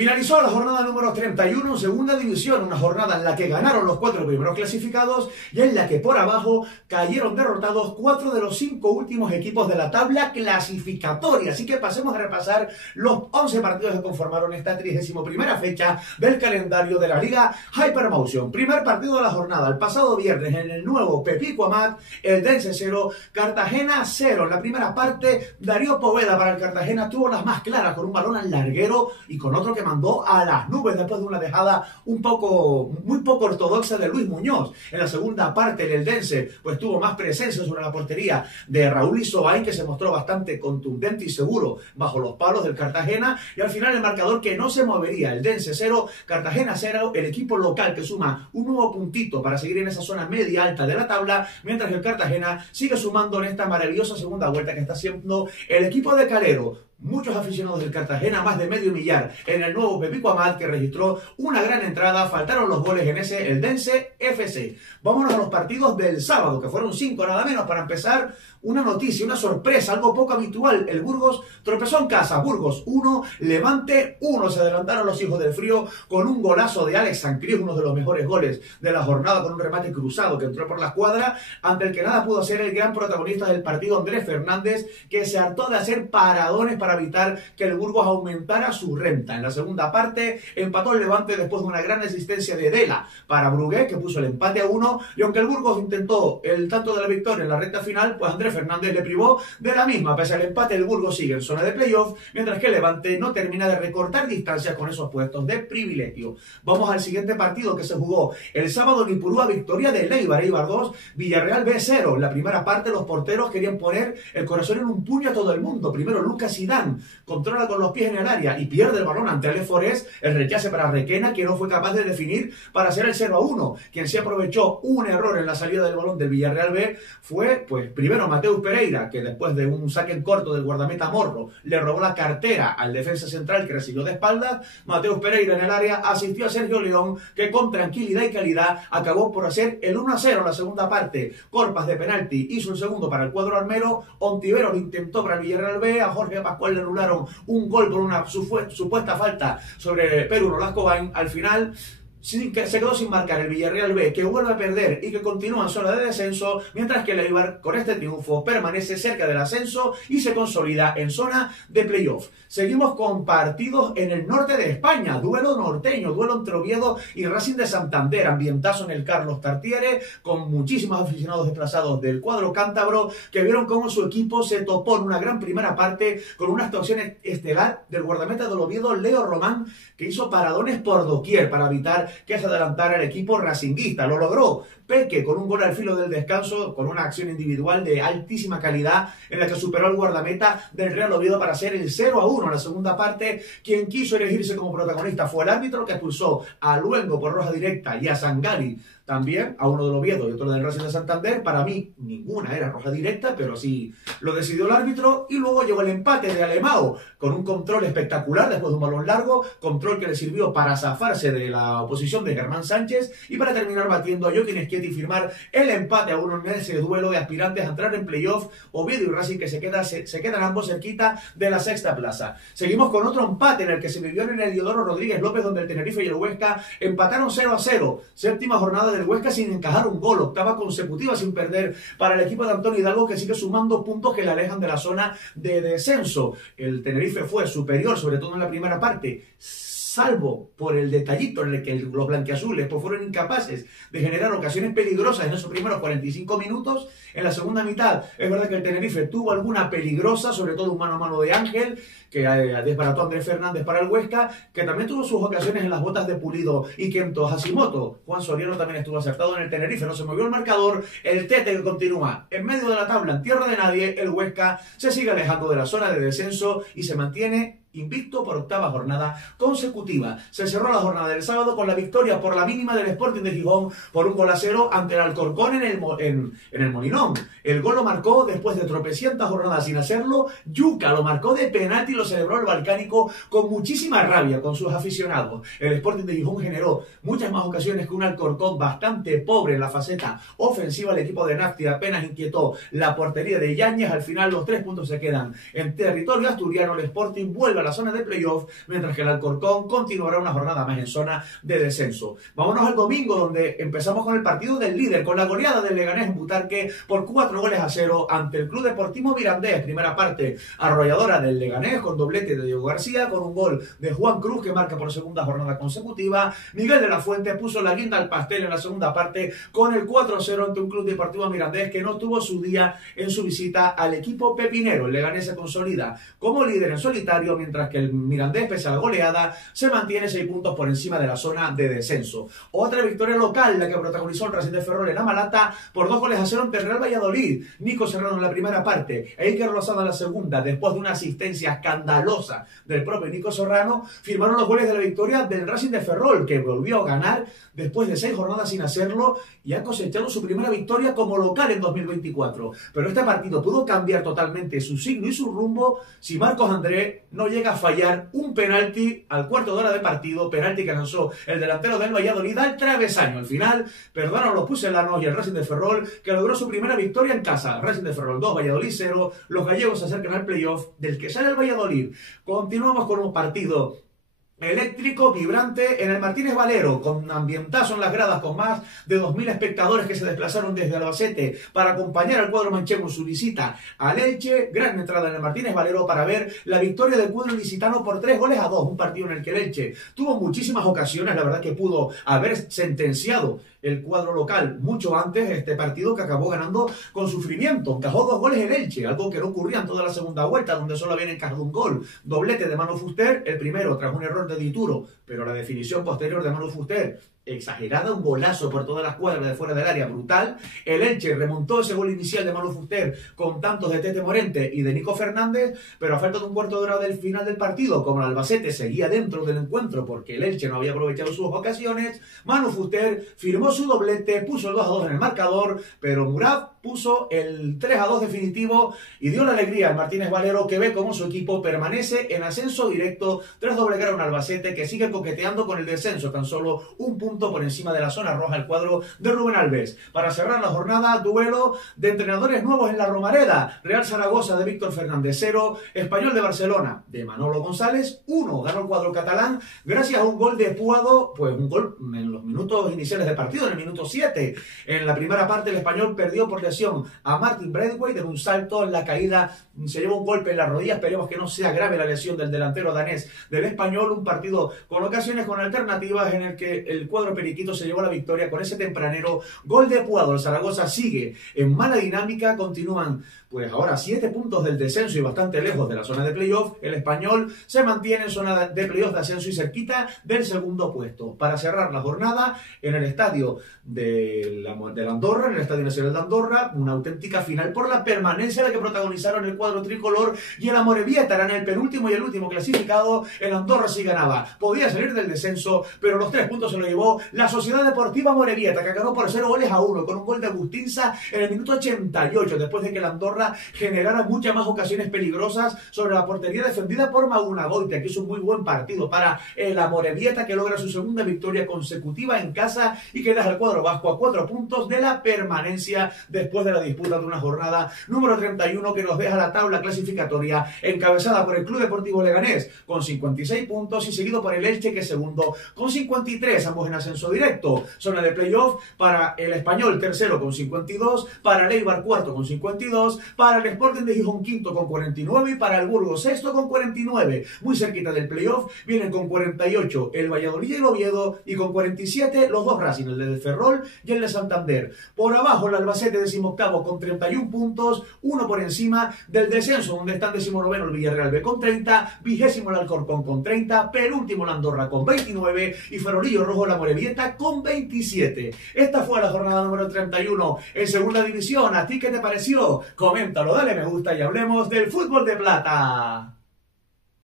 Finalizó la jornada número 31 en segunda división, una jornada en la que ganaron los 4 primeros clasificados y en la que por abajo cayeron derrotados 4 de los 5 últimos equipos de la tabla clasificatoria. Así que pasemos a repasar los 11 partidos que conformaron esta 31ª fecha del calendario de la Liga Hypermotion. Primer partido de la jornada, el pasado viernes en el nuevo Pepico Amat, Eldense 0, Cartagena 0. En la primera parte, Darío Poveda para el Cartagena tuvo las más claras con un balón al larguero y con otro que mandó a las nubes después de una dejada muy poco ortodoxa de Luis Muñoz. En la segunda parte el Eldense pues tuvo más presencia sobre la portería de Raúl Isobain, que se mostró bastante contundente y seguro bajo los palos del Cartagena, y al final el marcador que no se movería, Eldense 0, Cartagena 0, el equipo local que suma un nuevo puntito para seguir en esa zona media alta de la tabla, mientras que el Cartagena sigue sumando en esta maravillosa segunda vuelta que está haciendo el equipo de Calero. Muchos aficionados del Cartagena, más de medio millar en el nuevo Pepico Amat, que registró una gran entrada. Faltaron los goles en ese Eldense FC. Vámonos a los partidos del sábado, que fueron 5 nada menos. Para empezar, una noticia, una sorpresa, algo poco habitual. El Burgos tropezó en casa. Burgos 1, Levante 1. Se adelantaron los hijos del frío con un golazo de Alex Sancríos, uno de los mejores goles de la jornada, con un remate cruzado que entró por la escuadra, ante el que nada pudo hacer el gran protagonista del partido, Andrés Fernández, que se hartó de hacer paradones para evitar que el Burgos aumentara su renta. En la segunda parte empató el Levante después de una gran asistencia de Dela para Brugué, que puso el empate a 1, y aunque el Burgos intentó el tanto de la victoria en la recta final, pues Andrés Fernández le privó de la misma. Pese al empate, el Burgos sigue en zona de playoff, mientras que el Levante no termina de recortar distancias con esos puestos de privilegio. Vamos al siguiente partido, que se jugó el sábado en Ipurúa, victoria de Eibar 2, Villarreal B 0. En la primera parte los porteros querían poner el corazón en un puño a todo el mundo. Primero Lucas Zidane controla con los pies en el área y pierde el balón ante Ale Forés. El rechace para Requena, que no fue capaz de definir para hacer el 0-1. Quien sí aprovechó un error en la salida del balón del Villarreal B fue, pues, primero Mateus Pereira, que después de un saque en corto del guardameta Morro, le robó la cartera al defensa central, que recibió de espaldas. Mateus Pereira en el área asistió a Sergio León, que con tranquilidad y calidad acabó por hacer el 1-0 en la segunda parte. Corpas de penalti hizo el segundo para el cuadro armero. Ontiveros intentó para el Villarreal B. A Jorge Pascual le anularon un gol por una supuesta falta sobre Perú Nolascobain. Al final se quedó sin marcar el Villarreal B, que vuelve a perder y que continúa en zona de descenso, mientras que el Eibar con este triunfo permanece cerca del ascenso y se consolida en zona de playoff. Seguimos con partidos en el norte de España, duelo norteño, duelo entre Oviedo y Racing de Santander, ambientazo en el Carlos Tartiere, con muchísimos aficionados desplazados del cuadro cántabro, que vieron cómo su equipo se topó en una gran primera parte con una actuación estelar del guardameta del Oviedo, Leo Román, que hizo paradones por doquier para evitar que se adelantara el equipo racinguista. Lo logró Peque con un gol al filo del descanso, con una acción individual de altísima calidad en la que superó al guardameta del Real Oviedo para hacer el 0-1 en la segunda parte. Quien quiso elegirse como protagonista fue el árbitro, que expulsó a Luengo por roja directa y a Sangali también, a uno del Oviedo y otro del Racing de Santander. Para mí ninguna era roja directa, pero sí lo decidió el árbitro. Y luego llegó el empate de Alemão con un control espectacular después de un balón largo, control que le sirvió para zafarse de la oposición de Germán Sánchez y para terminar batiendo a Joaquín Schietti y firmar el empate a 1 en ese duelo de aspirantes a entrar en playoff, Oviedo y Racing, que se quedan ambos cerquita de la sexta plaza. Seguimos con otro empate en el que se vivió en el Heliodoro Rodríguez López, donde el Tenerife y el Huesca empataron 0-0. Séptima jornada del Huesca sin encajar un gol, octava consecutiva sin perder para el equipo de Antonio Hidalgo, que sigue sumando puntos que le alejan de la zona de descenso. El Tenerife fue superior, sobre todo en la primera parte, salvo por el detallito en el que los blanquiazules pues fueron incapaces de generar ocasiones peligrosas en esos primeros 45 minutos. En la segunda mitad es verdad que el Tenerife tuvo alguna peligrosa, sobre todo un mano a mano de Ángel, que desbarató a Andrés Fernández para el Huesca, que también tuvo sus ocasiones en las botas de Pulido y Kento Hashimoto. Juan Soriano también estuvo acertado en el Tenerife, no se movió el marcador. El Tete, que continúa en medio de la tabla, en tierra de nadie. El Huesca se sigue alejando de la zona de descenso y se mantiene invicto por octava jornada consecutiva. Se cerró la jornada del sábado con la victoria por la mínima del Sporting de Gijón por un 1-0 ante el Alcorcón en el Molinón. El gol lo marcó después de tropecientas jornadas sin hacerlo. Yuca lo marcó de penalti y lo celebró el Balcánico con muchísima rabia con sus aficionados. El Sporting de Gijón generó muchas más ocasiones que un Alcorcón bastante pobre en la faceta ofensiva. El equipo de Nafti apenas inquietó la portería de Yáñez. Al final los 3 puntos se quedan en territorio asturiano. El Sporting vuelve vuelve a la zona de playoff, mientras que el Alcorcón continuará una jornada más en zona de descenso. Vámonos al domingo, donde empezamos con el partido del líder, con la goleada del Leganés en Butarque por 4-0 ante el Club Deportivo Mirandés. Primera parte arrolladora del Leganés, con doblete de Diego García, con un gol de Juan Cruz, que marca por segunda jornada consecutiva. Miguel de la Fuente puso la guinda al pastel en la segunda parte con el 4-0 ante un Club Deportivo Mirandés que no tuvo su día en su visita al equipo pepinero. El Leganés se consolida como líder en solitario, mientras que el Mirandés, pese a la goleada, se mantiene 6 puntos por encima de la zona de descenso. Otra victoria local, la que protagonizó el Racing de Ferrol en Amalata por 2-0 ante el Real Valladolid. Nico Serrano en la primera parte, Eiker Lozano en la segunda, después de una asistencia escandalosa del propio Nico Serrano, firmaron los goles de la victoria del Racing de Ferrol, que volvió a ganar después de 6 jornadas sin hacerlo y ha cosechado su primera victoria como local en 2024. Pero este partido pudo cambiar totalmente su signo y su rumbo si Marcos André no llega a fallar un penalti al cuarto de hora de partido, penalti que lanzó el delantero del Valladolid al travesaño. Al final, perdonaron los pucelanos y el Racing de Ferrol, que logró su primera victoria en casa. Racing de Ferrol 2, Valladolid 0. Los gallegos se acercan al playoff, del que sale el Valladolid. Continuamos con un partido eléctrico, vibrante en el Martínez Valero, con ambientazo en las gradas, con más de 2.000 espectadores que se desplazaron desde Albacete para acompañar al cuadro manchego en su visita al Elche. Gran entrada en el Martínez Valero para ver la victoria del cuadro ilicitano por 3-2, un partido en el que el Elche tuvo muchísimas ocasiones, la verdad que pudo haber sentenciado el cuadro local mucho antes, este partido que acabó ganando con sufrimiento. Encajó 2 goles el Elche, algo que no ocurría en toda la segunda vuelta, donde solo habían encajado un gol. Doblete de Manu Fuster, el primero tras un error de Dituro, pero la definición posterior de Manu Fuster, exagerada, un golazo por todas las cuadras de fuera del área, brutal. El Elche remontó ese gol inicial de Manu Fuster con tantos de Tete Morente y de Nico Fernández, pero a falta de un cuarto de hora del final del partido, como el Albacete seguía dentro del encuentro porque el Elche no había aprovechado sus ocasiones, Manu Fuster firmó su doblete, puso el 2-2 en el marcador, pero Murad puso el 3-2 definitivo y dio la alegría al Martínez Valero, que ve cómo su equipo permanece en ascenso directo tras doblegar a un Albacete que sigue coqueteando con el descenso, tan solo un punto por encima de la zona roja, el cuadro de Rubén Alves. Para cerrar la jornada, duelo de entrenadores nuevos en la Romareda. Real Zaragoza de Víctor Fernández 0, Español de Barcelona de Manolo González 1. Ganó el cuadro catalán gracias a un gol de Puado, pues un gol en los minutos iniciales del partido, en el minuto 7. En la primera parte el Español perdió por lesión a Martin Braithwaite en un salto en la caída, se llevó un golpe en la rodilla. Esperemos que no sea grave la lesión del delantero danés del Español. Un partido con ocasiones, con alternativas, en el que el cuadro periquito se llevó la victoria con ese tempranero gol de Puado. El Zaragoza sigue en mala dinámica, continúan pues ahora 7 puntos del descenso y bastante lejos de la zona de playoff. El Español se mantiene en zona de playoff de ascenso y cerquita del segundo puesto. Para cerrar la jornada, en el estadio de Andorra, en el Estadio Nacional de Andorra, una auténtica final por la permanencia, la que protagonizaron el cuadro tricolor y el Amorebieta. Eran el penúltimo y el último clasificado. El Andorra sí ganaba, podía salir del descenso, pero los 3 puntos se lo llevó la Sociedad Deportiva Amorebieta, que ganó por 0-1 con un gol de Agustinsa en el minuto 88, después de que el Andorra generara muchas más ocasiones peligrosas sobre la portería defendida por Magunagoite, que es un muy buen partido para el Amorebieta, que logra su segunda victoria consecutiva en casa y que deja al cuadro vasco a 4 puntos de la permanencia después de la disputa de una jornada número 31, que nos deja la tabla clasificatoria encabezada por el Club Deportivo Leganés con 56 puntos y seguido por el Elche, que es segundo con 53, ambos en ascenso directo. Zona de playoff para el Español tercero con 52, para el Eibar cuarto con 52, para el Sporting de Gijón quinto con 49 y para el Burgos sexto con 49. Muy cerquita del playoff vienen con 48 el Valladolid y el Oviedo, y con 47 los dos Racing, el de Ferrol y el de Santander. Por abajo el Albacete 18º con 31 puntos, uno por encima del descenso, donde están 19º el Villarreal B con 30, 20º el Alcorcón con 30, penúltimo el Andorra con 29 y Farolillo Rojo la Amorebieta con 27. Esta fue la jornada número 31 en segunda división. ¿A ti qué te pareció? Coméntalo, dale me gusta y hablemos del fútbol de plata.